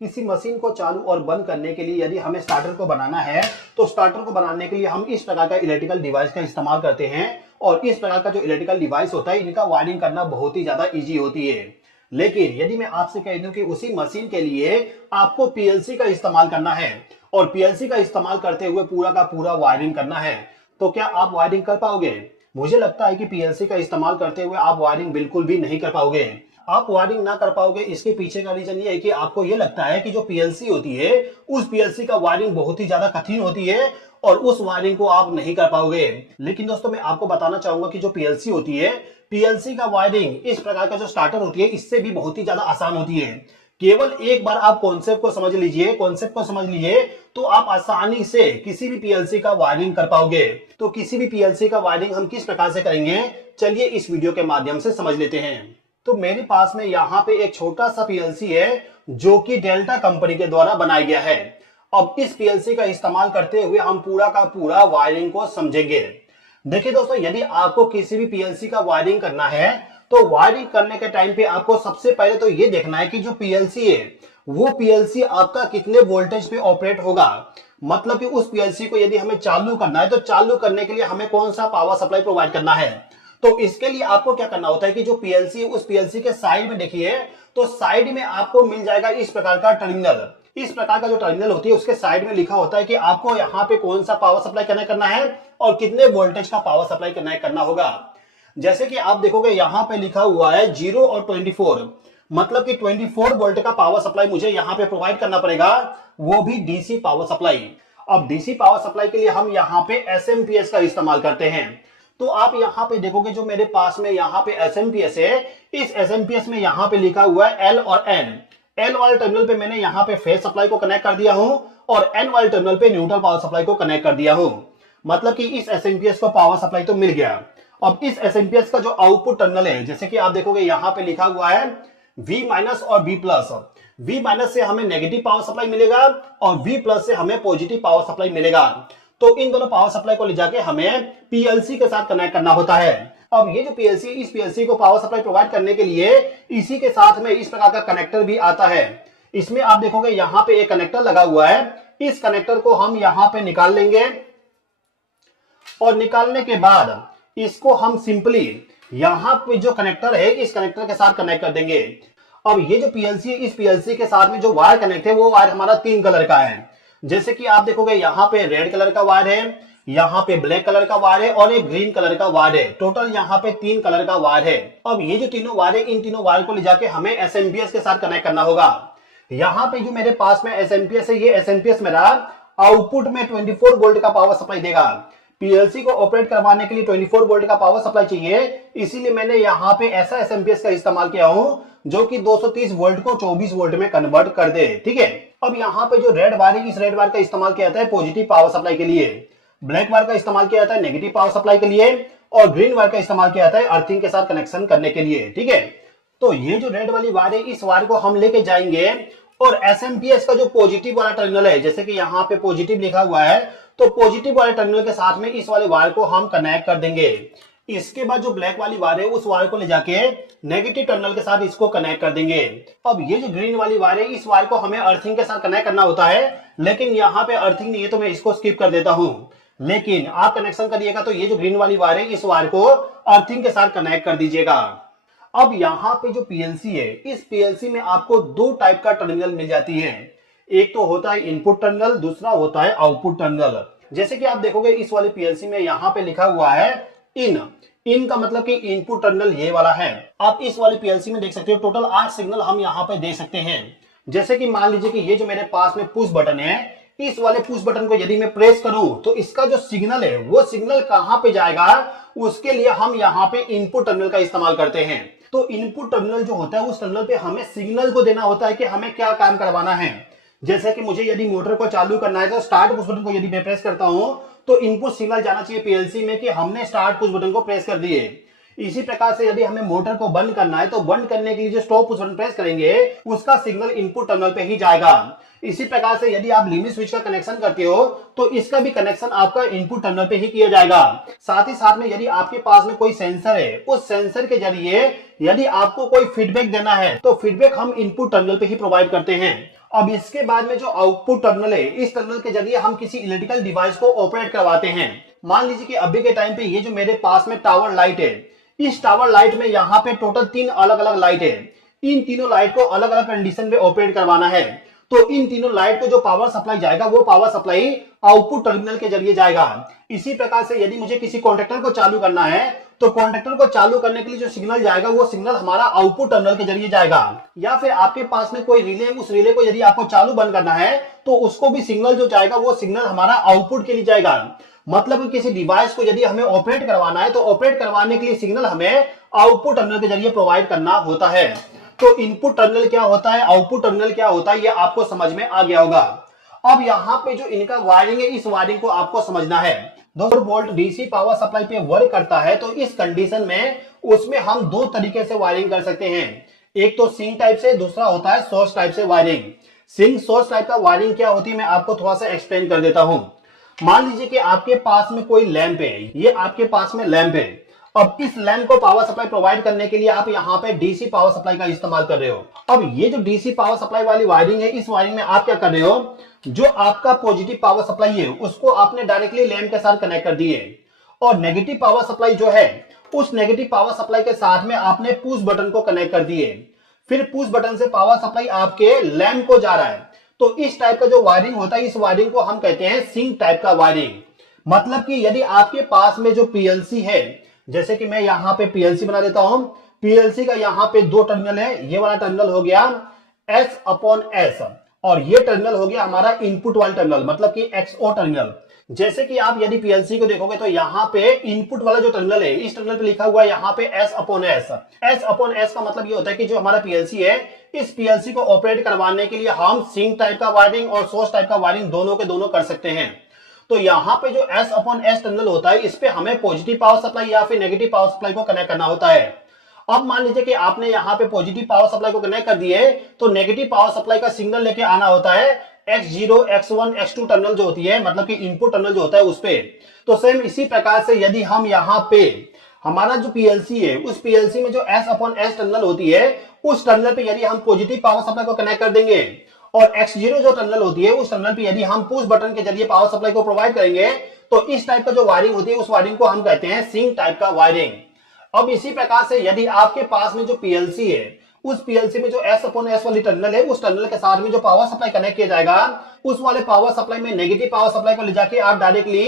किसी मशीन को चालू और बंद करने के लिए यदि हमें स्टार्टर को बनाना है तो स्टार्टर को बनाने के लिए हम इस प्रकार का इलेक्ट्रिकल डिवाइस का इस्तेमाल करते हैं। और इस प्रकार का जो इलेक्ट्रिकल डिवाइस होता है इनका वायरिंग करना बहुत ही ज्यादा इजी होती है। लेकिन यदि मैं आपसे कह दूं कि उसी मशीन के लिए आपको पीएलसी का इस्तेमाल करना है और पीएलसी का इस्तेमाल करते हुए पूरा का पूरा वायरिंग करना है, तो क्या आप वायरिंग कर पाओगे? मुझे लगता है कि पीएलसी का इस्तेमाल करते हुए आप वायरिंग बिल्कुल भी नहीं कर पाओगे। आप वायरिंग ना कर पाओगे इसके पीछे का रीजन ये है कि आपको ये लगता है कि जो पीएलसी होती है उस पीएलसी का वायरिंग बहुत ही ज्यादा कठिन होती है और उस वायरिंग को आप नहीं कर पाओगे। लेकिन दोस्तों मैं आपको बताना चाहूंगा कि जो पीएलसी होती है, पीएलसी का वायरिंग इस प्रकार का जो स्टार्टर होती है इससे भी बहुत ही ज्यादा आसान होती है। केवल एक बार आप कॉन्सेप्ट को समझ लीजिए तो आप आसानी से किसी भी पीएलसी का वायरिंग कर पाओगे। तो किसी भी पीएलसी का वायरिंग हम किस प्रकार से करेंगे, चलिए इस वीडियो के माध्यम से समझ लेते हैं। तो मेरे पास में यहाँ पे एक छोटा सा पीएलसी है जो कि डेल्टा कंपनी के द्वारा बनाया गया है। अब इस पीएलसी का इस्तेमाल करते हुए हम पूरा का पूरा वायरिंग को समझेंगे। देखिए दोस्तों, यदि आपको किसी भी पीएलसी का वायरिंग करना है तो वायरिंग करने के टाइम पे आपको सबसे पहले तो ये देखना है कि जो पीएलसी है वो पीएलसी आपका कितने वोल्टेज पे ऑपरेट होगा। मतलब कि उस पीएलसी को यदि हमें चालू करना है तो चालू करने के लिए हमें कौन सा पावर सप्लाई प्रोवाइड करना है। तो इसके लिए आपको क्या करना होता है कि जो पीएलसी है उस पीएलसी के साइड में देखिए, तो साइड में आपको मिल जाएगा इस प्रकार का टर्मिनल। इस प्रकार का जो टर्मिनल होती है उसके साइड में लिखा होता है कि आपको यहाँ पे कौन सा पावर सप्लाई कनेक्ट करना है और कितने वोल्टेज का पावर सप्लाई कनेक्ट करना होगा। जैसे कि आप देखोगे यहाँ पे लिखा हुआ है 0 और 24, मतलब कि 24 वोल्ट का पावर सप्लाई मुझे यहाँ पे प्रोवाइड करना पड़ेगा, वो भी डीसी पावर सप्लाई। अब डीसी पावर सप्लाई के लिए हम यहाँ पे एसएमपीएस का इस्तेमाल करते हैं। तो आप यहाँ पे देखोगे जो मेरे पास में यहाँ पे एसएमपीएस है, इस एसएमपीएस में यहाँ पे लिखा हुआ है एल और एन। एल वाले टर्मिनल पे मैंने यहाँ पे फेज सप्लाई को कनेक्ट कर दिया हूं और एन वाले टर्मिनल पे न्यूट्रल पावर सप्लाई को कनेक्ट कर दिया हूं। मतलब कि इस एसएमपीएस को पावर सप्लाई तो मिल गया। अब इस एसएमपीएस का जो आउटपुट टर्मिनल है, जैसे कि आप देखोगे यहाँ पे लिखा हुआ है V माइनस और V प्लस। V माइनस से हमें नेगेटिव पावर सप्लाई मिलेगा और V प्लस से हमें पॉजिटिव पावर सप्लाई मिलेगा। तो इन दोनों पावर सप्लाई को ले जाके हमें पीएलसी के साथ कनेक्ट करना होता है। अब ये जो पीएलसी, इस पीएलसी को पावर सप्लाई प्रोवाइड करने के लिए इसी के साथ में इस प्रकार का कनेक्टर भी आता है। इसमें आप देखोगे यहाँ पे एक कनेक्टर लगा हुआ है। इस कनेक्टर को हम यहाँ पे निकाल लेंगे और निकालने के बाद इसको हम सिंपली यहाँ पे जो कनेक्टर है इस कनेक्टर के साथ कनेक्ट कर देंगे। अब ये जो पीएलसी है, इस पीएलसी के साथ में जो वायर कनेक्ट है वो वायर हमारा 3 कलर का है। जैसे कि आप देखोगे यहाँ पे रेड कलर का वायर है, यहाँ पे ब्लैक कलर का वायर है और एक ग्रीन कलर का वायर है। टोटल यहाँ पे 3 कलर का वायर है। अब ये जो तीनों वायर है, इन तीनों वायर को ले जाके हमें एसएमपीएस के साथ कनेक्ट करना होगा। यहाँ पे जो मेरे पास में एसएमपीएस है, ये एसएमपीएस मेरा आउटपुट में 24 वोल्ट का पावर सप्लाई देगा। पीएलसी को ऑपरेट करवाने के लिए 24 वोल्ट का पावर सप्लाई चाहिए, इसीलिए मैंने यहाँ पे ऐसा एसएमपीएस का इस्तेमाल किया हूं जो कि 230 वोल्ट को 24 वोल्ट में कन्वर्ट कर दे। ठीक है। अब यहाँ पे जो रेड वायर है, इस रेड वायर का इस्तेमाल किया जाता है पॉजिटिव पावर सप्लाई के लिए, ब्लैक वायर का इस्तेमाल किया जाता है नेगेटिव पावर सप्लाई के लिए और ग्रीन वायर का इस्तेमाल किया जाता है अर्थिंग के साथ कनेक्शन करने के लिए। ठीक है। तो ये जो रेड वाली वायर है, इस वायर को हम लेके जाएंगे और एसएमपीएस का जो पॉजिटिव वाला टर्मिनल है, जैसे कि यहाँ पे पॉजिटिव लिखा हुआ है, तो पॉजिटिव वाले टर्मिनल के साथ में इस वाले वायर को हम कनेक्ट कर देंगे। इसके बाद जो ब्लैक वाली वायर है उस वायर को ले जाके नेगेटिव टर्मिनल के साथ इसको कनेक्ट कर देंगे। अब ये जो ग्रीन वाली वायर है, इस वायर को हमें अर्थिंग के साथ कनेक्ट करना होता है, लेकिन यहाँ पे अर्थिंग नहीं है तो मैं इसको स्किप कर देता हूं। लेकिन आप कनेक्शन करिएगा तो ये जो ग्रीन वाली वायर है, इस वायर को अर्थिंग के साथ कनेक्ट कर दीजिएगा। अब यहाँ पे जो पीएलसी है, इस पीएलसी में आपको 2 टाइप का टर्मिनल मिल जाती है। एक तो होता है इनपुट टर्मिनल, दूसरा होता है आउटपुट टर्मिनल। जैसे कि आप देखोगे इस वाले पीएलसी में यहाँ पे लिखा हुआ है इन का मतलब कि इनपुट टर्मिनल ये वाला है। आप इस वाले पीएलसी में देख सकते हो टोटल 8 सिग्नल हम यहाँ पे दे सकते हैं। जैसे कि मान लीजिए कि ये जो मेरे पास में पुश बटन है, इस वाले पुश बटन को यदि मैं प्रेस करूं तो इसका जो सिग्नल है वो सिग्नल कहां पे जाएगा, उसके लिए हम यहाँ पे इनपुट टर्मिनल का इस्तेमाल करते हैं। तो इनपुट टर्मिनल जो होता है उस टर्मिनल पे हमें सिग्नल को देना होता है कि हमें क्या काम करवाना है। जैसे कि मुझे यदि मोटर को चालू करना है तो स्टार्ट पुश बटन को यदि मैं प्रेस करता हूं तो इनपुट सिग्नल जाना चाहिए पीएलसी में कि हमने स्टार्ट पुश बटन को प्रेस कर दिए। इसी प्रकार से यदि हमें मोटर को बंद करना है तो बंद करने के लिए जो स्टॉप पुश बटन प्रेस करेंगे उसका सिग्नल इनपुट टर्मिनल पे ही जाएगा। इसी प्रकार से यदि आप लिमिट स्विच का कनेक्शन करते हो तो इसका भी कनेक्शन आपका इनपुट टर्मिनल पे ही किया जाएगा। साथ ही साथ में यदि आपके पास में कोई सेंसर है, उस सेंसर के जरिए यदि आपको कोई फीडबैक देना है तो फीडबैक हम इनपुट टर्मिनल पे ही प्रोवाइड करते हैं। अब इसके बाद में जो आउटपुट टर्मिनल है, इस टर्मिनल के जरिए हम किसी इलेक्ट्रिकल डिवाइस को ऑपरेट करवाते हैं। मान लीजिए कि अभी के टाइम पे ये जो मेरे पास में टावर लाइट है, इस टावर लाइट में यहाँ पे टोटल 3 अलग अलग लाइट है। इन तीनों लाइट को अलग अलग कंडीशन में ऑपरेट करवाना है। तो इन तीनों लाइट को जो पावर सप्लाई जाएगा वो पावर सप्लाई आउटपुट टर्मिनल के जरिए जाएगा। इसी प्रकार से यदि मुझे किसी कॉन्ट्रैक्टर को चालू करना है तो कॉन्ट्रैक्टर को चालू करने के लिए जो सिग्नल जाएगा वो सिग्नल हमारा आउटपुट टर्मिनल के जरिए जाएगा। या फिर आपके पास में कोई रिले, उस रिले को यदि आपको चालू बंद करना है तो उसको भी सिग्नल जो जाएगा वो सिग्नल हमारा आउटपुट के लिए जाएगा। मतलब किसी डिवाइस को यदि हमें ऑपरेट करवाना है तो ऑपरेट करवाने के लिए सिग्नल हमें आउटपुट टर्मिनल के जरिए प्रोवाइड करना होता है। तो इनपुट टर्मिनल क्या होता है, आउटपुट टर्मिनल क्या होता है, ये आपको समझ में आ गया होगा। अब यहाँ पे जो इनका वायरिंग है, इस वायरिंग को आपको समझना है। 200 वोल्ट डीसी पावर सप्लाई पे वर्क करता है, तो इस कंडीशन में उसमें हम दो तरीके से वायरिंग कर सकते हैं। एक तो सिंक टाइप से, दूसरा होता है सोर्स टाइप से वायरिंग। सिंक सोर्स टाइप का वायरिंग क्या होती है मैं आपको थोड़ा सा एक्सप्लेन कर देता हूं। मान लीजिए कि आपके पास में कोई लैंप है, ये आपके पास में लैंप है। अब इस लैंप को पावर सप्लाई प्रोवाइड करने के लिए आप यहाँ पे डीसी पावर सप्लाई का इस्तेमाल कर रहे हो। अब ये जो डीसी पावर सप्लाई वाली वायरिंग है, इस वायरिंग में आप क्या कर रहे हो, जो आपका पॉजिटिव पावर सप्लाई है उसको आपने डायरेक्टली लैंप के साथ कनेक्ट कर दिए, और नेगेटिव पावर सप्लाई जो है उस नेगेटिव पावर सप्लाई के साथ में आपने पुश बटन को कनेक्ट कर दिए। फिर पुश बटन से पावर सप्लाई आपके लैंप को जा रहा है। तो इस टाइप का जो वायरिंग होता है, इस वायरिंग को हम कहते हैं सिंक टाइप का वायरिंग। मतलब कि यदि आपके पास में जो पीएलसी है, जैसे कि मैं यहाँ पे पीएलसी बना देता हूं, पीएलसी का यहाँ पे दो टर्मिनल है। ये वाला टर्मिनल हो गया S/S और ये टर्मिनल हो गया हमारा इनपुट वाला टर्मिनल, मतलब कि XO टर्मिनल। जैसे कि आप यदि पीएलसी को देखोगे तो यहाँ पे इनपुट वाला जो टर्मिनल है, इस टर्मिनल पे लिखा हुआ है यहाँ पे S/S। S/S का मतलब ये होता है कि जो हमारा पीएलसी है, इस पीएलसी को ऑपरेट करवाने के लिए हम सिंक टाइप का वायरिंग और सोर्स टाइप का वायरिंग दोनों के दोनों कर सकते हैं। तो यहाँ पे जो S/S टर्मिनल होता है, इस पे हमें पॉजिटिव पावर सप्लाई या फिर नेगेटिव पावर सप्लाई को कनेक्ट करना होता है। अब मान लीजिए कि आपने यहाँ पे पॉजिटिव पावर सप्लाई को कनेक्ट कर दिए, तो नेगेटिव पावर सप्लाई का सिग्नल लेके आना होता है X0, X1, X2 टर्मिनल जो होती है, मतलब कि इनपुट टर्मिनल जो होता है उस पे। तो सेम इसी प्रकार से यदि हम यहाँ पे हमारा जो पीएलसी है, उस पीएलसी में जो S/S टर्मिनल होती है, उस टर्मिनल पे यदि हम पॉजिटिव पावर सप्लाई को कनेक्ट कर देंगे, और X0 जो टर्मिनल होती है, उस टर्मिनल पे यदि हम पुश बटन के जरिए पावर सप्लाई को प्रोवाइड करेंगे, तो इस टाइप का जो वायरिंग होती है, उस वायरिंग को हम कहते हैं सिंक टाइप का वायरिंग। अब इसी प्रकार से यदि आपके पास में जो पीएलसी है, उस पीएलसी में जो S/S वाली टर्मिनल है, उस टर्मिनल के साथ में जो पावर सप्लाई कनेक्ट किया जाएगा, उस वाले पावर सप्लाई में नेगेटिव पावर सप्लाई को ले जाके आप डायरेक्टली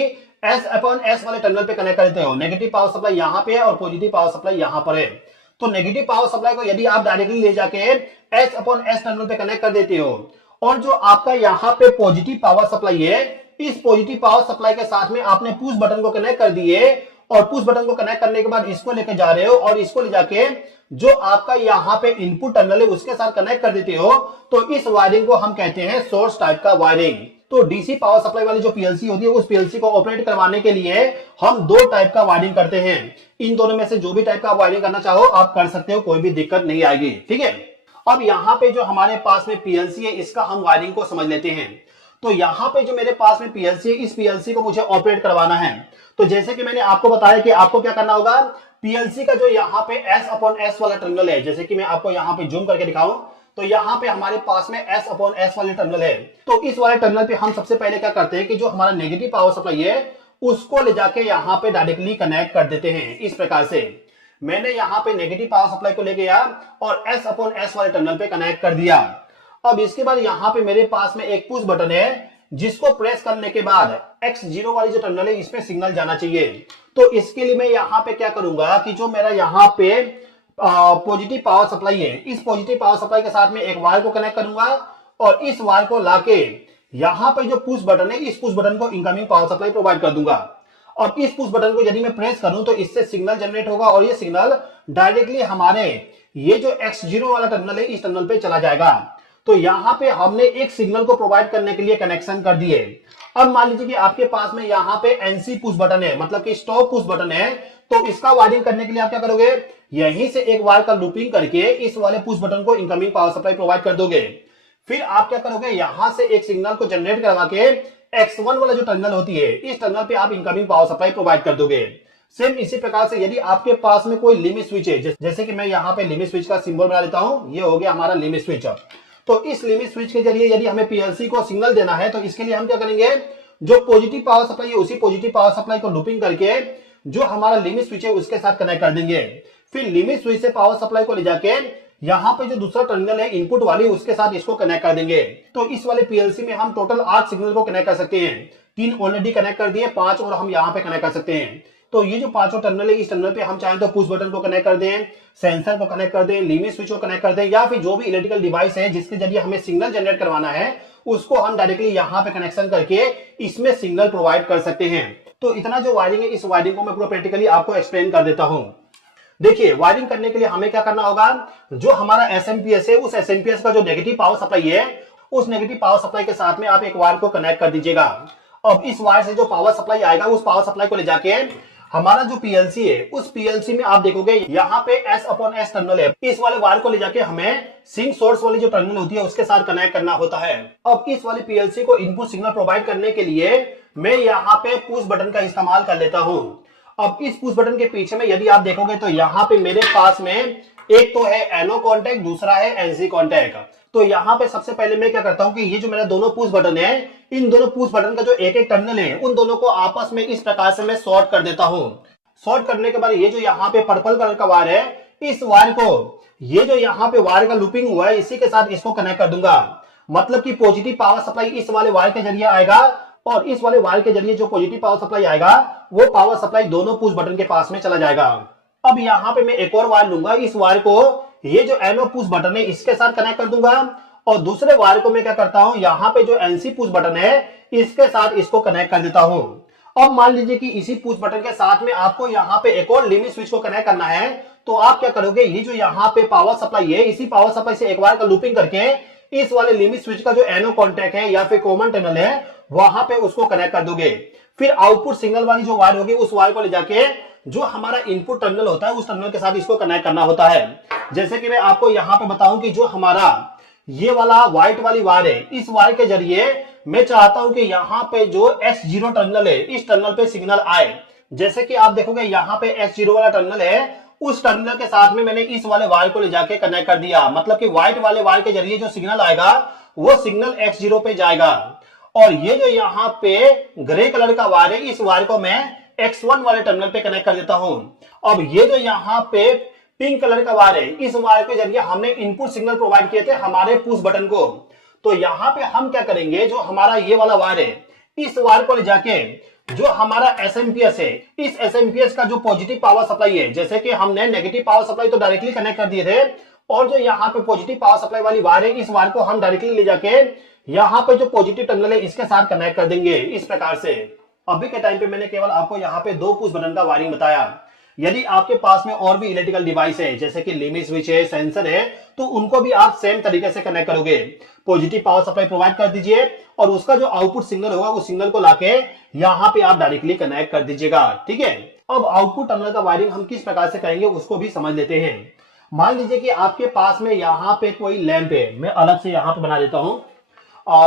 S/S वाले टर्मिनल पे कनेक्ट करते हो। नेगेटिव पावर सप्लाई यहाँ पे है और पॉजिटिव पावर सप्लाई यहाँ पर है। तो नेगेटिव पावर सप्लाई को यदि आप डायरेक्टली ले जाके S/S टर्मिनल पे कनेक्ट कर देते हो, और जो आपका यहाँ पे पॉजिटिव पावर सप्लाई है, इस पॉजिटिव पावर सप्लाई के साथ में आपने पुश बटन को कनेक्ट कर दिए, और पुश बटन को कनेक्ट करने के बाद इसको लेके जा रहे हो और इसको ले जाके जो आपका यहाँ पे इनपुट टर्मिनल है उसके साथ कनेक्ट कर देते हो। तो इस वायरिंग को हम कहते हैं सोर्स टाइप का वायरिंग। तो डीसी पावर सप्लाई वाली जो पीएलसी होती है, उस पीएलसी को ऑपरेट करवाने के लिए हम दो टाइप का वायरिंग करते हैं। इन दोनों में से जो भी टाइप का वायरिंग करना चाहो आप कर सकते हो, कोई भी दिक्कत नहीं आएगी। ठीक है, अब यहाँ पे जो हमारे पास में पीएलसी है, इसका हम वायरिंग को समझ लेते हैं। तो यहाँ पे जो मेरे पास में पीएलसी है, इस पीएलसी को मुझे ऑपरेट करवाना है। तो जैसे कि मैंने आपको बताया कि आपको क्या करना होगा, पीएलसी का जो यहाँ पे S/S वाला टर्मिनल है, जैसे कि मैं आपको यहाँ पे जूम करके दिखाऊं, तो यहाँ पे हमारे पास में S/S वाले टर्मिनल है। तो इस वाले टर्मिनल पे हम सबसे पहले क्या करते हैं कि जो हमारा नेगेटिव पावर सप्लाई है उसको ले जाके यहाँ पे डायरेक्टली कनेक्ट कर देते हैं। इस प्रकार से मैंने यहाँ पे नेगेटिव पावर सप्लाई को ले गया और S/S वाले टर्मिनल पे कनेक्ट कर दिया। अब इसके बाद यहाँ पे मेरे पास में एक पुश बटन है, जिसको प्रेस करने के बाद X0 वाली जो टर्मिनल है इसमें सिग्नल जाना चाहिए। तो इसके लिए मैं यहाँ पे क्या करूंगा कि जो मेरा यहाँ पे पॉजिटिव पावर सप्लाई है, इस पॉजिटिव पावर सप्लाई के साथ में एक वायर को कनेक्ट करूंगा, और इस वायर को लाके यहाँ पे जो पुश बटन है, इस पुश बटन को इनकमिंग पावर सप्लाई प्रोवाइड कर दूंगा। और इस पुश बटन को यदि मैं प्रेस करूं तो इससे सिग्नल जनरेट होगा, और ये सिग्नल डायरेक्टली हमारे ये जो X0 वाला टर्मिनल है, इस टर्मिनल पे चला जाएगा। तो यहाँ पे हमने एक सिग्नल को प्रोवाइड करने के लिए कनेक्शन कर दिए। अब मान लीजिए कि आपके पास में यहाँ पे NC पुश बटन है, मतलब कि स्टॉप पुश बटन है। तो इसका वायरिंग करने के लिए आप क्या करोगे, यहीं से एक वायर का लूपिंग करके इस वाले पुश बटन को इनकमिंग पावर सप्लाई प्रोवाइड कर दोगे। फिर आप क्या करोगे, यहां से एक सिग्नल को जनरेट करवा के X1 वाला जो टर्मिनल होती है, इस टर्मिनल पे आप इनकमिंग पावर सप्लाई प्रोवाइड कर दोगे। सेम इसी प्रकार से यदि आपके पास में कोई लिमिट स्विच है, जैसे कि मैं यहाँ पे लिमिट स्विच का सिंबल बना लेता हूं, ये हो गया हमारा लिमिट स्विच। तो इस लिमिट स्विच के जरिए यदि हमें पीएलसी को सिग्नल देना है तो इसके लिए हम क्या करेंगे, जो पॉजिटिव पावर सप्लाई है उसी पॉजिटिव पावर सप्लाई को लूपिंग करके जो हमारा लिमिट स्विच है उसके साथ कनेक्ट कर देंगे। फिर लिमिट स्विच से पावर सप्लाई को ले जाके यहाँ पे जो दूसरा टर्मिनल है इनपुट वाली उसके साथ इसको कनेक्ट कर देंगे। तो इस वाले पीएलसी में हम टोटल 8 सिग्नल को कनेक्ट कर सकते हैं। 3 ऑलरेडी कनेक्ट कर दिए, 5 और हम यहाँ पे कनेक्ट कर सकते हैं। तो ये जो पांचों टर्मिनल है इस टर्मिनल पे हम चाहें तो पुश बटन को कनेक्ट कर दें, सेंसर को कनेक्ट कर दें, लिमिट स्विच को कनेक्ट कर दें, या फिर जो भी इलेक्ट्रिकल डिवाइस है जिसके जरिए हमें सिग्नल जनरेट करवाना है उसको हम डायरेक्टली यहाँ पे कनेक्शन करके इसमें सिग्नल प्रोवाइड कर सकते हैं। तो इतना जो वायरिंग है इस वायरिंग को मैं पूरा प्रैक्टिकली आपको एक्सप्लेन कर देता हूँ। देखिए, वायरिंग करने के लिए हमें क्या करना होगा, जो हमारा एसएमपीएस है उस एसएमपीएस का जो नेगेटिव पावर सप्लाई है उस नेगेटिव पावर सप्लाई के साथ में आप एक वायर को कनेक्ट कर दीजिएगा। अब इस वायर से जो पावर सप्लाई आएगा उस पावर सप्लाई को ले जाके हमारा जो पीएलसी है उस पीएलसी में आप देखोगे यहाँ पे S/S टर्मिनल है, इस वाले वायर को ले जाके हमें सिंक सोर्स वाली जो टर्मिनल होती है उसके साथ कनेक्ट करना होता है। अब इस वाले पीएलसी को इनपुट सिग्नल प्रोवाइड करने के लिए मैं यहाँ पे पुश बटन का इस्तेमाल कर लेता हूँ। अब इस पुश बटन के पीछे में यदि आप देखोगे तो यहाँ पे मेरे पास में एक तो है एनो कॉन्टैक्ट, दूसरा है एनसी कॉन्टैक्ट। तो यहाँ पे सबसे पहले मैं क्या करता हूँ कि ये जो मेरा दोनों पुश बटन है इन दोनों पुश बटन का जो एक एक टर्मिनल है उन दोनों को आपस में इस प्रकार से मैं शॉर्ट कर देता हूँ। शॉर्ट करने के बाद ये जो यहाँ पे पर्पल कलर का वायर है इस वायर को ये जो यहाँ पे वायर का लूपिंग हुआ है इसी के साथ इसको कनेक्ट कर दूंगा। मतलब कि पॉजिटिव पावर सप्लाई इस वाले वायर के जरिए आएगा और इस वाले वायर के जरिए जो पॉजिटिव पावर सप्लाई आएगा वो पावर सप्लाई दोनों पुश बटन के पास में चला जाएगा। अब यहाँ पे मैं एक और वायर लूंगा, इस वायर को ये जो एनो पुश बटन है इसके साथ कनेक्ट कर दूंगा और दूसरे वायर को मैं क्या करता हूं यहाँ पे जो एनसी पुश बटन है इसके साथ इसको कनेक्ट कर देता हूं। अब मान लीजिए कि इसी पुश बटन के साथ में आपको यहाँ पे एक और लिमिट स्विच को कनेक्ट करना है, तो आप क्या करोगे, ये जो यहाँ पे पावर सप्लाई है इसी पावर सप्लाई से एक वायर का लूपिंग करके इस वाले लिमिट स्विच का जो एनो कॉन्टैक्ट है या फिर कॉमन टर्मिनल है वहां पे उसको कनेक्ट कर दोगे। फिर आउटपुट सिग्नल वाली जो वायर होगी उस वायर को ले जाके जो हमारा इनपुट टर्मिनल होता है उस टर्मिनल के साथ इसको कनेक्ट करना होता है। जैसे कि मैं आपको यहाँ पे बताऊं कि जो हमारा ये वाला व्हाइट वाली वायर है इस वायर के जरिए मैं चाहता हूं कि यहाँ पे जो X0 टर्मिनल है इस टर्मिनल पे सिग्नल आए। जैसे कि आप देखोगे यहाँ पे X0 वाला टर्मिनल है उस टर्मिनल के साथ में मैंने इस वाले वायर को ले जाके कनेक्ट कर दिया। मतलब कि व्हाइट वाले वायर के जरिए जो सिग्नल आएगा वो सिग्नल X0 पे जाएगा और ये जो यहाँ पे ग्रे कलर का वायर है इस वायर को मैं X1 वाले टर्मिनल पे कनेक्ट कर देता हूं। अब ये जो यहाँ पे पिंक कलर का वायर है इस वायर के जरिए हमने इनपुट सिग्नल प्रोवाइड किए थे हमारे पुश बटन को। तो यहाँ पे हम क्या करेंगे, जो हमारा ये वाला वायर है इस वायर को ले जाके जो हमारा एसएमपीएस है इस एसएमपीएस का जो पॉजिटिव पावर सप्लाई है, जैसे कि हमने नेगेटिव पावर सप्लाई तो डायरेक्टली कनेक्ट कर दिए थे और जो यहाँ पे पॉजिटिव पावर सप्लाई वाली वायर है इस वायर को हम डायरेक्टली ले जाके यहाँ पे जो पॉजिटिव टर्मिनल है इसके साथ कनेक्ट कर देंगे इस प्रकार से। अभी के टाइम पे मैंने केवल आपको यहाँ पे 2 पुश बटन का वायरिंग बताया। यदि आपके पास में और भी इलेक्ट्रिकल डिवाइस है जैसे कि लिमिट स्विच है, सेंसर है, तो उनको भी आप सेम तरीके से कनेक्ट करोगे। पॉजिटिव पावर सप्लाई प्रोवाइड कर दीजिए और उसका जो आउटपुट सिग्नल होगा उस सिग्नल को लाके यहाँ पे आप डायरेक्टली कनेक्ट कर दीजिएगा। ठीक है, अब आउटपुट टर्मिनल का वायरिंग हम किस प्रकार से करेंगे उसको भी समझ लेते हैं। मान लीजिए कि आपके पास में यहाँ पे कोई लैंप है, मैं अलग से यहाँ पे बना देता हूँ,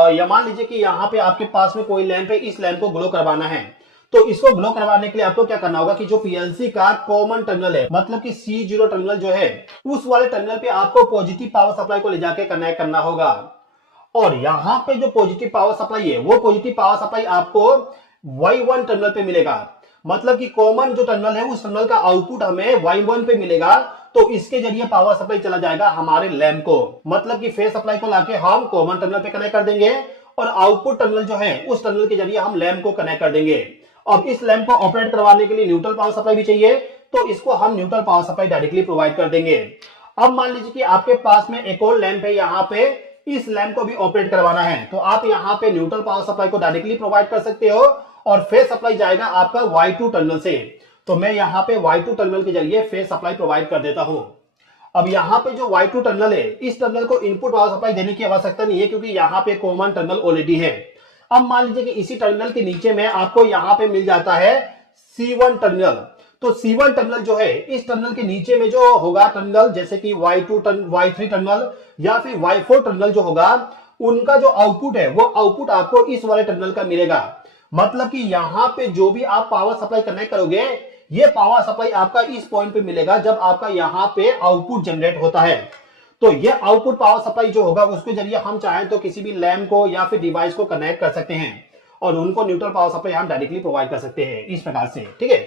या मान लीजिए कि यहाँ पे आपके पास में कोई लैंप है, इस लैंप को ग्लो करवाना है। तो इसको ग्लो करवाने के लिए आपको क्या करना होगा कि जो पीएलसी का कॉमन टर्मिनल है मतलब कि C0 टर्मिनल जो है उस वाले टर्मिनल पे आपको पॉजिटिव पावर सप्लाई को ले जाके कनेक्ट करना होगा और यहाँ पे जो पॉजिटिव पावर सप्लाई है वो पॉजिटिव पावर सप्लाई आपको Y1 टर्मिनल पे मिलेगा। मतलब कि कॉमन जो टर्मिनल है उस टर्मिनल का आउटपुट हमें Y1 पे मिलेगा, तो इसके जरिए पावर सप्लाई चला जाएगा हमारे लैंप को। मतलब कि फेज सप्लाई को लाके हम कॉमन टर्मिनल पे कनेक्ट कर देंगे और आउटपुट टर्मिनल जो है उस टर्मिनल के जरिए हम लैंप को कनेक्ट कर देंगे। अब इस लैंप को ऑपरेट करवाने के लिए न्यूट्रल पावर सप्लाई भी चाहिए, तो इसको हम neutral power supply directly provide कर देंगे। अब मान लीजिए कि आपके पास में एक और लैंप है, यहाँ पे इस लैंप को भी ऑपरेट करवाना है, तो आप यहाँ पे न्यूट्रल पावर सप्लाई को डायरेक्टली प्रोवाइड कर सकते हो और फेज सप्लाई जाएगा आपका Y2 टर्मिनल से। तो मैं यहाँ पे Y2 टर्मिनल के जरिए फेज सप्लाई प्रोवाइड कर देता हूँ। अब यहाँ पे जो Y2 टर्मिनल है इस टर्मिनल को इनपुट पावर सप्लाई देने की आवश्यकता नहीं है क्योंकि यहाँ पे कॉमन टर्मिनल ऑलरेडी है। अब मान लीजिए कि इसी टर्मिनल के नीचे में आपको यहाँ पे मिल जाता है C1 टर्मिनल। तो C1 टर्मिनल जो है इस टर्मिनल के नीचे में जो होगा टर्मिनल जैसे कि Y3 टर्मिनल या फिर Y4 टर्मिनल जो होगा उनका जो आउटपुट है वो आउटपुट आपको इस वाले टर्मिनल का मिलेगा। मतलब कि यहाँ पे जो भी आप पावर सप्लाई कनेक्ट करोगे ये पावर सप्लाई आपका इस पॉइंट पे मिलेगा जब आपका यहाँ पे आउटपुट जनरेट होता है। तो ये आउटपुट पावर सप्लाई जो होगा उसके जरिए हम चाहें तो किसी भी लैम्प को या फिर डिवाइस को कनेक्ट कर सकते हैं और उनको न्यूट्रल पावर सप्लाई हम डायरेक्टली प्रोवाइड कर सकते हैं इस प्रकार से। ठीक है,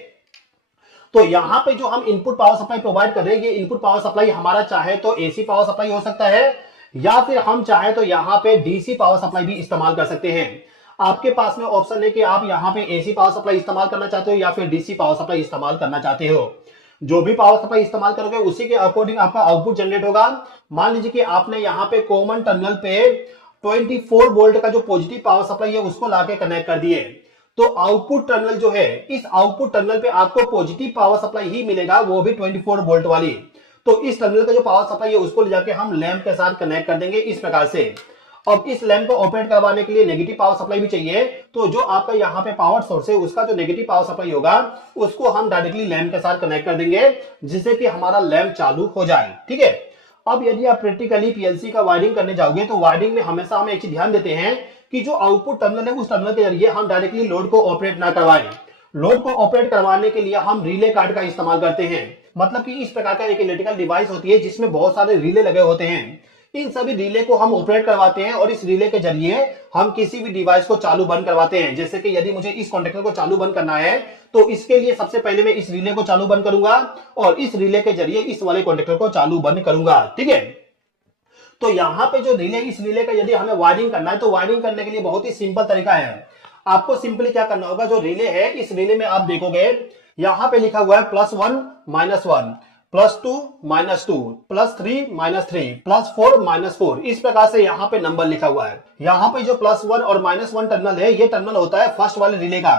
तो यहाँ पे जो हम इनपुट पावर सप्लाई प्रोवाइड कर रहे हैं, ये इनपुट पावर सप्लाई हमारा चाहे तो एसी पावर सप्लाई हो सकता है या फिर हम चाहे तो यहाँ पे डीसी पावर सप्लाई भी इस्तेमाल कर सकते हैं। आपके पास में ऑप्शन है कि आप यहाँ पे एसी पावर सप्लाई इस्तेमाल करना चाहते हो या फिर डीसी पावर सप्लाई इस्तेमाल करना चाहते हो। जो भी पावर सप्लाई इस्तेमाल करोगे उसी के अकॉर्डिंग आपका आउटपुट जनरेट होगा। मान लीजिए कि आपने यहाँ पे कॉमन टर्मिनल पे 24 वोल्ट का जो पॉजिटिव पावर सप्लाई है उसको लाके कनेक्ट कर दिए, तो आउटपुट टर्मिनल जो है, इस आउटपुट टर्मिनल पे आपको पॉजिटिव पावर सप्लाई ही मिलेगा, वो भी 24 वोल्ट वाली। तो इस टर्मिनल का जो पावर सप्लाई है उसको ले जाके हम लैंप के साथ कनेक्ट कर देंगे इस प्रकार से। अब इस लैंप को ऑपरेट करवाने के लिए नेगेटिव पावर सप्लाई भी चाहिए, तो जो आपका यहाँ पे पावर सोर्स है उसका जो नेगेटिव पावर सप्लाई होगा उसको हम डायरेक्टली लैंप के साथ कनेक्ट कर देंगे जिससे कि हमारा लैंप चालू हो जाए। ठीक है, अब यदि आप प्रैक्टिकली पीएलसी का वायरिंग करने जाओगे तो वायरिंग में हमेशा हम एक चीज ध्यान देते हैं कि जो आउटपुट टर्मिनल है उस टर्मिनल के जरिए हम डायरेक्टली लोड को ऑपरेट ना करवाएं। लोड को ऑपरेट करवाने के लिए हम रिले कार्ड का इस्तेमाल करते हैं। मतलब कि इस प्रकार का एक इलेक्ट्रिकल डिवाइस होती है जिसमें बहुत सारे रिले लगे होते हैं। इन सभी रिले को हम ऑपरेट करवाते हैं और इस रिले के जरिए हम किसी भी डिवाइस को चालू बंद करवाते हैं। जैसे कि यदि मुझे इस कॉन्टेक्टर को चालू बंद करना है तो इसके लिए सबसे पहले मैं इस रिले को चालू बंद करूंगा और इस रिले के जरिए इस वाले कॉन्टेक्टर को चालू बंद करूंगा। ठीक है, तो यहाँ पे जो रिले, इस रिले का यदि हमें वायरिंग करना है तो वायरिंग करने के लिए बहुत ही सिंपल तरीका है। आपको सिंपली क्या करना होगा, जो रिले है इस रिले में आप देखोगे यहाँ पे लिखा हुआ है +1 -1, +2 -2, +3 -3, +4 -4, इस प्रकार से यहाँ पे नंबर लिखा हुआ है। यहाँ पे जो +1 और -1 टर्मिनल है ये टर्मिनल होता है फर्स्ट वाले रिले का।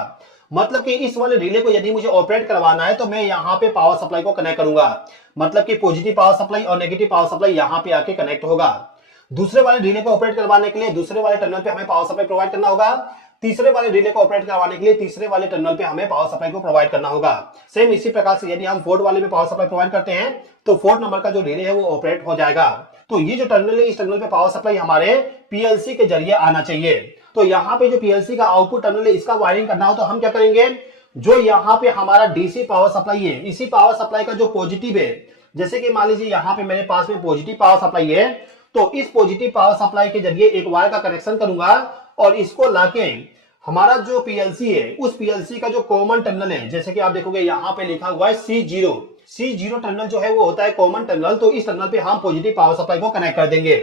मतलब कि इस वाले रिले को यदि मुझे ऑपरेट करवाना है तो मैं यहाँ पे पावर सप्लाई को कनेक्ट करूंगा। मतलब कि पॉजिटिव पावर सप्लाई और नेगेटिव पावर सप्लाई यहाँ पे आके कनेक्ट होगा। दूसरे वाले रिले को ऑपरेट करवाने के लिए दूसरे वाले टर्मिनल पे हमें पावर सप्लाई प्रोवाइड करना होगा। तीसरे वाले रिले को ऑपरेट करवाने के लिए तीसरे वाले टर्मिनल पे हमें पावर सप्लाई को प्रोवाइड करना होगा। सेम इसी प्रकार से यदि हम फोर्थ वाले में पावर सप्लाई प्रोवाइड करते हैं तो फोर्थ नंबर का जो रिले है वो ऑपरेट हो जाएगा। तो ये जो टर्मिनल है इस टर्मिनल पे पावर सप्लाई हमारे पीएलसी के जरिए आना चाहिए। तो यहाँ पे जो पीएलसी का आउटपुट टर्मिनल है इसका वायरिंग करना हो तो हम क्या करेंगे, जो यहाँ पे हमारा डीसी पावर सप्लाई है इसी पावर सप्लाई का जो पॉजिटिव है, जैसे कि मान लीजिए यहाँ पे मेरे पास में पॉजिटिव पावर सप्लाई है, तो इस पॉजिटिव पावर सप्लाई के जरिए एक वायर का कनेक्शन करूंगा और इसको लाके हमारा जो पीएलसी है उस पीएलसी का जो कॉमन टर्मिनल है, जैसे कि आप देखोगे यहाँ पे लिखा हुआ है C0 टर्मिनल जो है वो होता है कॉमन टर्मिनल, तो इस टर्मिनल पे हम पॉजिटिव पावर सप्लाई को कनेक्ट कर देंगे।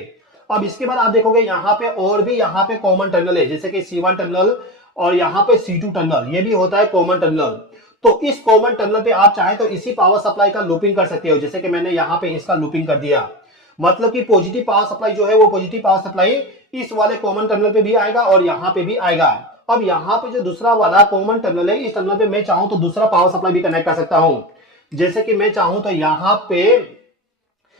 अब इसके बाद आप देखोगे यहाँ पे और भी यहाँ पे कॉमन टर्मिनल है, जैसे कि C1 टर्मिनल और यहाँ पे C2 टर्मिनल, ये भी होता है कॉमन टर्मिनल। तो इस कॉमन टर्मिनल पे आप चाहें तो इसी पावर सप्लाई का लूपिंग कर सकते हो, जैसे कि मैंने यहाँ पे इसका लूपिंग कर दिया। मतलब कि पॉजिटिव पावर सप्लाई जो है वो पॉजिटिव पावर सप्लाई इस वाले कॉमन टर्मिनल पे भी आएगा और यहाँ पे भी आएगा। अब यहाँ पे जो दूसरा वाला कॉमन टर्मिनल है इस टर्मिनल पे मैं चाहूं तो दूसरा पावर सप्लाई भी कनेक्ट कर सकता हूं। जैसे कि मैं चाहूं तो यहाँ पे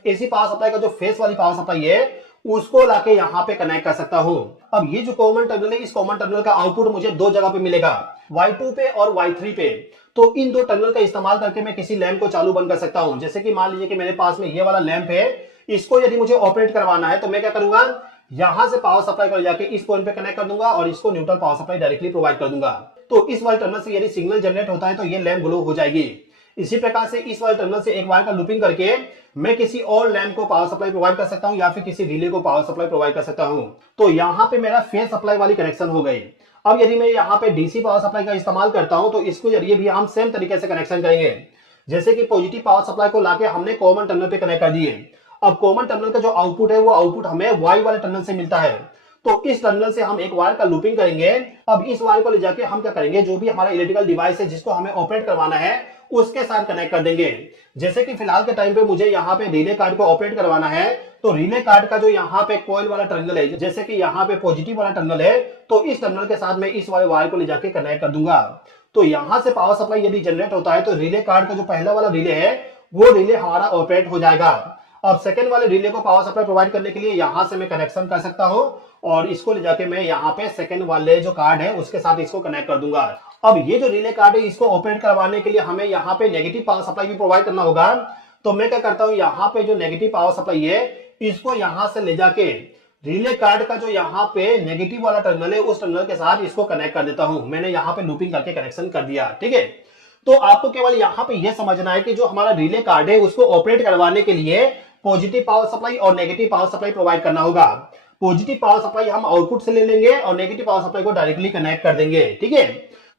एसी पावर सप्लाई का जो फेस वाली पावर सप्लाई है उसको लाके यहाँ पे कनेक्ट कर सकता हूं। अब ये जो कॉमन टर्मिनल है इस कॉमन टर्मिनल का आउटपुट मुझे दो जगह पे मिलेगा, Y2 पे और Y3 पे। तो इन दो टर्मिनल का इस्तेमाल करके मैं किसी लैंप को चालू बंद कर सकता हूं। जैसे कि मान लीजिए कि मेरे पास में ये वाला लैंप है, इसको यदि मुझे ऑपरेट करवाना है तो मैं क्या करूंगा, यहां से पावर सप्लाई को जाके इस पॉइंट पे कनेक्ट कर दूंगा और इसको neutral power supply directly provide कर दूंगा। तो इस वाले टर्मिनल से यदि सिग्नल जनरेट होता है तो ये लैंप ग्लो हो जाएगी। इसी प्रकार से इस वाले टर्मिनल से एक वायर का लूपिंग करके मैं किसी और लैंप को पावर सप्लाई प्रोवाइड कर सकता हूं या फिर किसी रिले को पावर सप्लाई प्रोवाइड कर सकता हूं। तो यहाँ पे मेरा फेस सप्लाई वाली कनेक्शन हो गई। अब यदि मैं यहाँ पे डीसी पावर सप्लाई का इस्तेमाल करता हूं तो इसके जरिए भी हम सेम तरीके से कनेक्शन करेंगे। जैसे कि पॉजिटिव पावर सप्लाई को लाके हमने कॉमन टर्मिनल पे कनेक्ट कर दिए। अब कॉमन टर्मिनल का जो आउटपुट है वो आउटपुट हमें वाई वाले टर्मिनल से मिलता है। तो इस टर्मिनल से हम एक वायर का लूपिंग करेंगे। अब इस वायर को ले जाके हम क्या करेंगे, जो भी हमारा इलेक्ट्रिकल डिवाइस है जिसको हमें ऑपरेट करवाना है उसके साथ कनेक्ट कर देंगे। जैसे कि फिलहाल के टाइम पे मुझे यहाँ पे रिले कार्ड को ऑपरेट करवाना है, तो रिले कार्ड का जो यहाँ पे कॉइल वाला टर्मिनल है, जैसे कि यहाँ पे पॉजिटिव वाला टर्मिनल है, तो इस टर्मिनल के साथ मैं इस वाले वायर को ले जाके कनेक्ट कर दूंगा। तो यहाँ से पावर सप्लाई यदि जनरेट होता है तो रिले कार्ड का जो पहला वाला रिले है वो रिले हमारा ऑपरेट हो जाएगा। अब सेकेंड वाले रिले को पावर सप्लाई प्रोवाइड करने के लिए यहाँ से मैं कनेक्शन कर सकता हूँ और इसको ले जाके मैं यहाँ पे सेकेंड वाले जो कार्ड है उसके साथ इसको कनेक्ट कर दूंगा। अब ये जो रिले कार्ड है इसको ऑपरेट करवाने के लिए हमें यहाँ पे नेगेटिव पावर सप्लाई भी प्रोवाइड करना होगा। तो मैं क्या करता हूँ, यहाँ पे जो नेगेटिव पावर सप्लाई है इसको यहाँ से ले जाके रिले कार्ड का जो यहाँ पे नेगेटिव वाला टर्मिनल है उस टर्मिनल के साथ इसको कनेक्ट कर देता हूँ। मैंने यहाँ पे लूपिंग करके कनेक्शन कर दिया। ठीक है, तो आपको केवल यहाँ पे यह समझना है कि जो हमारा रिले कार्ड है उसको ऑपरेट करवाने के लिए पॉजिटिव पावर सप्लाई और नेगेटिव पावर सप्लाई प्रोवाइड करना होगा। पॉजिटिव पावर सप्लाई हम आउटपुट से ले लेंगे और नेगेटिव पावर सप्लाई को डायरेक्टली कनेक्ट कर देंगे, ठीक है।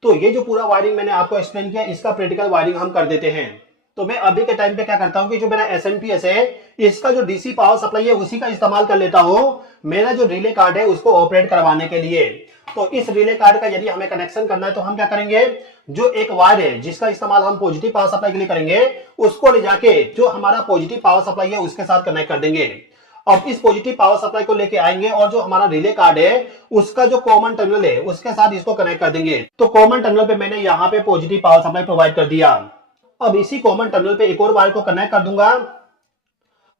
तो ये जो पूरा वायरिंग मैंने आपको एक्सप्लेन किया, इसका प्रैक्टिकल वायरिंग हम कर देते हैं। तो मैं अभी के टाइम पे क्या करता हूं कि जो मेरा एसएमपीएस है, इसका जो डीसी पावर सप्लाई है उसी का इस्तेमाल कर लेता हूं मेरा जो रिले कार्ड है उसको ऑपरेट करवाने के लिए। तो इस रिले कार्ड का यदि हमें कनेक्शन करना है तो हम क्या करेंगे, जो एक वायर है जिसका इस्तेमाल हम पॉजिटिव पावर सप्लाई के लिए करेंगे, उसको ले जाके जो हमारा पॉजिटिव पावर सप्लाई है उसके साथ कनेक्ट कर देंगे। अब इस पॉजिटिव पावर सप्लाई को लेके आएंगे और जो हमारा रिले कार्ड है उसका जो कॉमन टर्मिनल है उसके साथ इसको कनेक्ट कर देंगे। तो कॉमन टर्मिनल पे मैंने यहाँ पे पॉजिटिव पावर सप्लाई प्रोवाइड कर दिया। अब इसी कॉमन टर्मिनल पे एक और वायर को कनेक्ट कर दूंगा।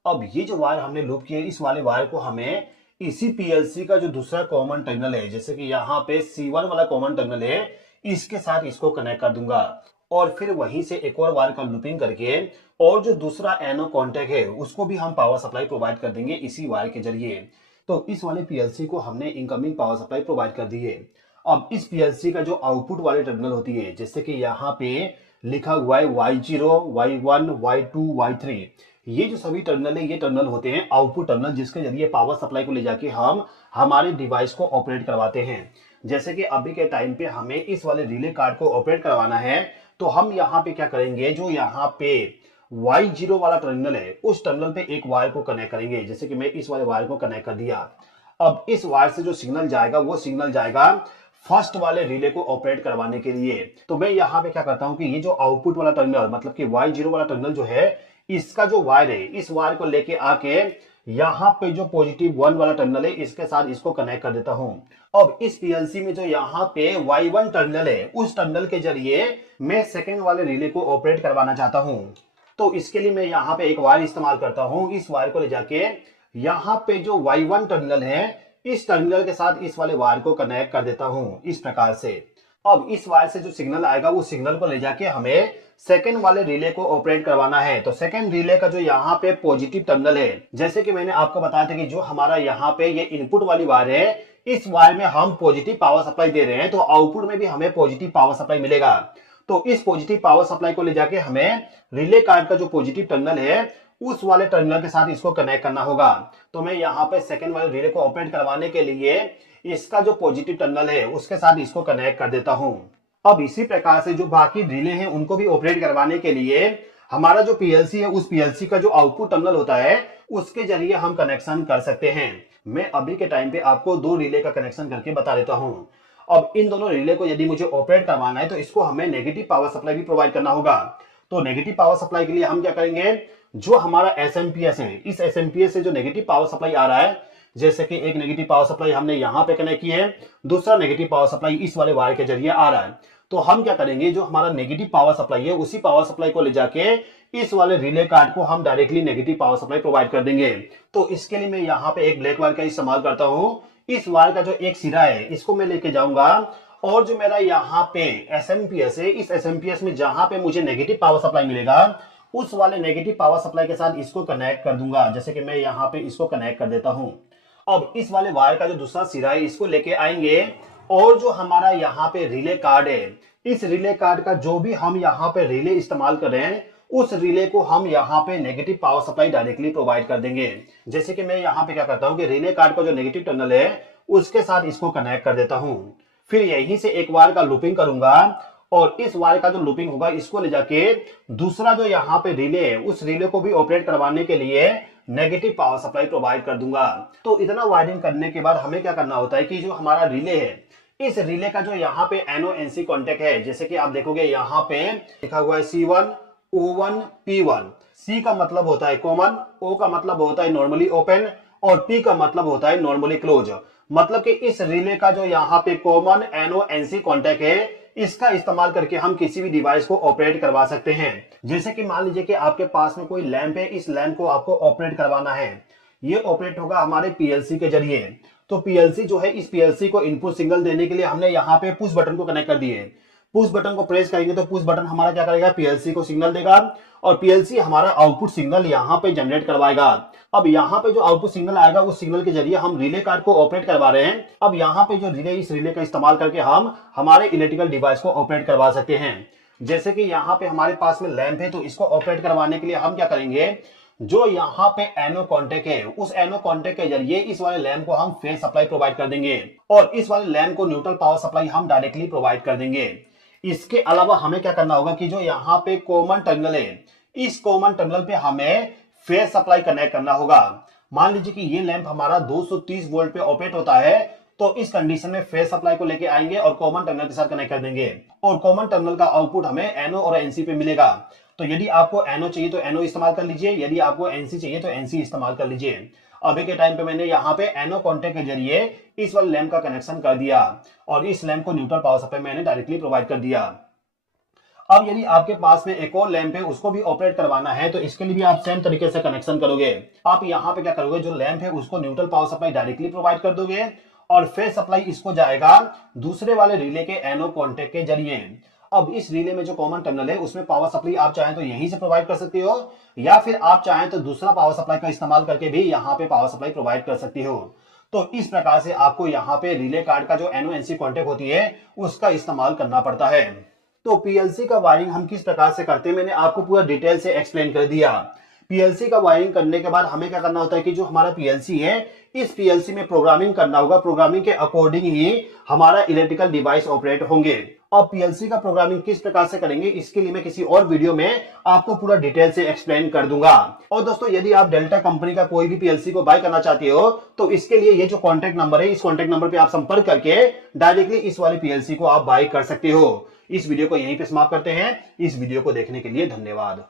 अब ये जो वायर हमने लूप किया, इस वाले वायर को हमें इसी पीएलसी का जो दूसरा कॉमन टर्मिनल है, जैसे कि यहाँ पे C1 वाला कॉमन टर्मिनल है, इसके साथ इसको कनेक्ट कर दूंगा। और फिर वहीं से एक और वायर का लूपिंग करके और जो दूसरा एनो कॉन्टेक्ट है उसको भी हम पावर सप्लाई प्रोवाइड कर देंगे इसी वायर के जरिए। तो इस वाले पीएलसी को हमने इनकमिंग पावर सप्लाई प्रोवाइड कर दी है। अब इस पीएलसी का जो आउटपुट वाले टर्मिनल होती है, जैसे कि यहाँ पे लिखा हुआ है Y0, Y1, Y2, Y3, ये जो सभी टर्मिनल है ये टर्मिनल होते हैं आउटपुट टर्मिनल, जिसके जरिए पावर सप्लाई को ले जाके हम हमारे डिवाइस को ऑपरेट करवाते हैं। जैसे कि अभी के टाइम पे हमें इस वाले रिले कार्ड को ऑपरेट करवाना है, तो हम यहाँ पे क्या करेंगे, जो यहाँ पे Y0 वाला टर्मिनल है उस टर्मिनल पे एक वायर को कनेक्ट करेंगे। जैसे कि मैं इस वाले वायर को कनेक्ट कर दिया। अब इस वायर से जो सिग्नल जाएगा वो सिग्नल जाएगा फर्स्ट वाले रिले को ऑपरेट करवाने के लिए। तो मैं यहाँ पे क्या करता हूँ कि ये जो आउटपुट वाला टर्मिनल, मतलब कि Y0 वाला टर्मिनल जो है, इसका जो वायर है, इस वायर को लेके आके यहाँ पे जो पॉजिटिव 1 वाला टर्मिनल है इसके साथ इसको कनेक्ट कर देता हूँ। अब इस पीएलसी में जो यहाँ पे Y1 टर्मिनल है, उस टर्मिनल के जरिए मैं सेकेंड वाले रिले को ऑपरेट करवाना चाहता हूँ। तो इसके लिए मैं यहाँ पे एक वायर इस्तेमाल करता हूँ। इस वायर को ले जाके यहाँ पे जो Y1 टर्मिनल है, इस टर्मिनल के साथ इस वाले वायर को कनेक्ट कर देता हूं इस प्रकार से। अब इस वायर से जो सिग्नल आएगा वो सिग्नल को ले जाके हमें सेकंड वाले रिले को ऑपरेट करवाना है। तो सेकंड रिले का जो यहाँ पे पॉजिटिव टर्मिनल है, जैसे कि मैंने आपको बताया था कि जो हमारा यहाँ पे ये इनपुट वाली वायर है, इस वायर में हम पॉजिटिव पावर सप्लाई दे रहे हैं, तो आउटपुट में भी हमें पॉजिटिव पावर सप्लाई मिलेगा। तो इस पॉजिटिव पावर सप्लाई को ले जाके हमें रिले कार्ड का जो पॉजिटिव टर्मिनल है उस वाले टर्मिनल के साथ इसको कनेक्ट करना होगा। तो मैं यहाँ पे सेकंड वाले रिले को ऑपरेट करवाने के लिए इसका जो पॉजिटिव टर्मिनल है उसके साथ इसको कनेक्ट कर देता हूँ। अब इसी प्रकार से जो बाकी रिले हैं उनको भी ऑपरेट करवाने के लिए हमारा जो पीएलसी है, उस पीएलसी का जो आउटपुट टर्मिनल होता है उसके जरिए हम कनेक्शन कर सकते हैं। मैं अभी के टाइम पे आपको 2 रिले का कनेक्शन करके बता देता हूँ। अब इन दोनों रिले को यदि मुझे ऑपरेट करवाना है तो इसको हमें नेगेटिव पावर सप्लाई भी प्रोवाइड करना होगा। तो नेगेटिव पावर सप्लाई के लिए हम क्या करेंगे, जो हमारा एसएमपीएस है, इस एसएमपीएस से जो नेगेटिव पावर सप्लाई आ रहा है, जैसे कि एक नेगेटिव पावर सप्लाई हमने यहाँ पे कनेक्ट की है, दूसरा नेगेटिव पावर सप्लाई इस वाले वायर के जरिए आ रहा है। तो हम क्या करेंगे, जो हमारा नेगेटिव पावर सप्लाई है उसी पावर सप्लाई को ले जाके इस वाले रिले कार्ड को हम directly negative power supply provide कर देंगे। तो इसके लिए मैं यहाँ पे एक ब्लैक वायर का इस्तेमाल करता हूँ। इस वायर का जो एक सिरा है इसको मैं लेके जाऊंगा और जो मेरा यहाँ पे एसएमपीएस है, इस एसएमपीएस में जहां पे मुझे नेगेटिव पावर सप्लाई मिलेगा उस वाले नेगेटिव पावर सप्लाई के साथ इसको कनेक्ट कर दूंगा। जैसे कि मैं यहाँ पे इसको कनेक्ट कर देता हूँ। अब इस वाले वायर का जो दूसरा सिरा है इसको लेके आएंगे और जो हमारा यहाँ पे रिले कार्ड है, इस रिले कार्ड का जो भी हम यहाँ पे रिले इस्तेमाल कर रहे हैं उस रिले को हम यहाँ पे negative power supply directly provide कर देंगे। जैसे कि मैं यहाँ पे क्या करता हूँ कि रिले कार्ड का जो नेगेटिव टर्मिनल है उसके साथ इसको कनेक्ट कर देता हूँ। फिर यहीं से एक वायर का लूपिंग करूंगा और इस वायर का जो लूपिंग होगा इसको ले जाके दूसरा जो यहाँ पे रिले है उस रिले को भी ऑपरेट करवाने के लिए नेगेटिव पावर सप्लाई प्रोवाइड कर दूंगा। तो इतना वायरिंग करने के बाद हमें क्या करना होता है कि जो हमारा रिले है, इस रिले का जो यहाँ पे NO-NC कॉन्टेक्ट है, जैसे कि आप देखोगे यहाँ पे लिखा हुआ है C1, O1, P1। C का मतलब होता है कॉमन, O का मतलब होता है नॉर्मली ओपन और P का मतलब होता है नॉर्मली क्लोज। मतलब कि इस रिले का जो यहाँ पे कॉमन NO-NC कॉन्टेक्ट है इसका इस्तेमाल करके हम किसी भी डिवाइस को ऑपरेट करवा सकते हैं। जैसे कि मान लीजिए कि आपके पास में कोई लैंप है, इस लैंप को आपको ऑपरेट करवाना है, ये ऑपरेट होगा हमारे पीएलसी के जरिए। तो पीएलसी जो है, इस पीएलसी को इनपुट सिग्नल देने के लिए हमने यहाँ पे पुश बटन को कनेक्ट कर दिए। पुश बटन को प्रेस करेंगे तो पुश बटन हमारा क्या करेगा, पीएलसी को सिग्नल देगा और पीएलसी हमारा आउटपुट सिग्नल यहाँ पे जनरेट करवाएगा। अब यहाँ पे जो आउटपुट सिग्नल आएगा उस सिग्नल के जरिए हम रिले कार्ड को ऑपरेट करवा रहे हैं। अब यहाँ पे जो रिले, इस रिले का इस्तेमाल करके हम हमारे इलेक्ट्रिकल डिवाइस को ऑपरेट करवा सकते हैं। जैसे कि यहाँ पे हमारे पास में लैंप है, तो इसको ऑपरेट करवाने के लिए हम क्या करेंगे, जो यहाँ पे एनो कॉन्टेक्ट है, उस एनो कॉन्टेक्ट के जरिए इस वाले लैंप को हम फेज सप्लाई प्रोवाइड कर देंगे और इस वाले लैंप को न्यूट्रल पावर सप्लाई हम डायरेक्टली प्रोवाइड कर देंगे। इसके अलावा हमें क्या करना होगा कि जो यहाँ पे कॉमन टर्मिनल है, इस कॉमन टर्मिनल पे हमें फेज सप्लाई कनेक्ट करना होगा। मान लीजिए कि ये लैंप हमारा 230 वोल्ट पे ऑपरेट होता है, तो इस कंडीशन में फेज सप्लाई को लेके आएंगे और कॉमन टर्मिनल के साथ कनेक्ट कर देंगे और कॉमन टर्मिनल का आउटपुट हमें एनओ और एनसी पे मिलेगा। तो यदि आपको एनओ चाहिए तो एनओ इस्तेमाल कर लीजिए, यदि आपको एनसी चाहिए तो एनसी इस्तेमाल कर लीजिए। अभी के टाइम पे मैंने यहाँ पे एनओ कॉन्टेक्ट के जरिए इस वाले लैंप का कनेक्शन कर दिया और इस लैंप को न्यूट्रल पावर सप्लाई मैंने डायरेक्टली प्रोवाइड कर दिया। अब यदि आपके पास में एक और लैंप है, उसको भी ऑपरेट करवाना है, तो इसके लिए भी आप सेम तरीके से कनेक्शन करोगे। आप यहाँ पे क्या करोगे, जो लैंप है उसको neutral power supply directly provide कर दोगे और फेज सप्लाई इसको जाएगा दूसरे वाले रिले के एनो कॉन्टेक्ट के जरिए। अब इस रिले में जो कॉमन टर्मिनल है उसमें पावर सप्लाई आप चाहें तो यहीं से प्रोवाइड कर सकते हो या फिर आप चाहें तो दूसरा पावर सप्लाई का इस्तेमाल करके भी यहाँ पे पावर सप्लाई प्रोवाइड कर सकती हो। तो इस प्रकार से आपको यहाँ पे रिले कार्ड का जो एनो एनसी कॉन्टेक्ट होती है उसका इस्तेमाल करना पड़ता है। तो पीएलसी का वायरिंग हम किस प्रकार से करते हैं मैंने आपको पूरा डिटेल से एक्सप्लेन कर दिया। पीएलसी का वायरिंग करने के बाद हमें क्या करना होता है कि जो हमारा पीएलसी है, इस पीएलसी में प्रोग्रामिंग करना होगा। प्रोग्रामिंग के अकॉर्डिंग ही हमारा इलेक्ट्रिकल डिवाइस ऑपरेट होंगे। अब पीएलसी का प्रोग्रामिंग किस प्रकार से करेंगे इसके लिए मैं किसी और वीडियो में आपको पूरा डिटेल से एक्सप्लेन कर दूंगा। और दोस्तों, यदि आप डेल्टा कंपनी का कोई भी पीएलसी को बाय करना चाहते हो तो इसके लिए ये जो कॉन्टैक्ट नंबर है, इस कॉन्टैक्ट नंबर पे आप संपर्क करके डायरेक्टली इस वाले पीएलसी को आप बाय कर सकते हो। इस वीडियो को यहीं पे समाप्त करते हैं। इस वीडियो को देखने के लिए धन्यवाद।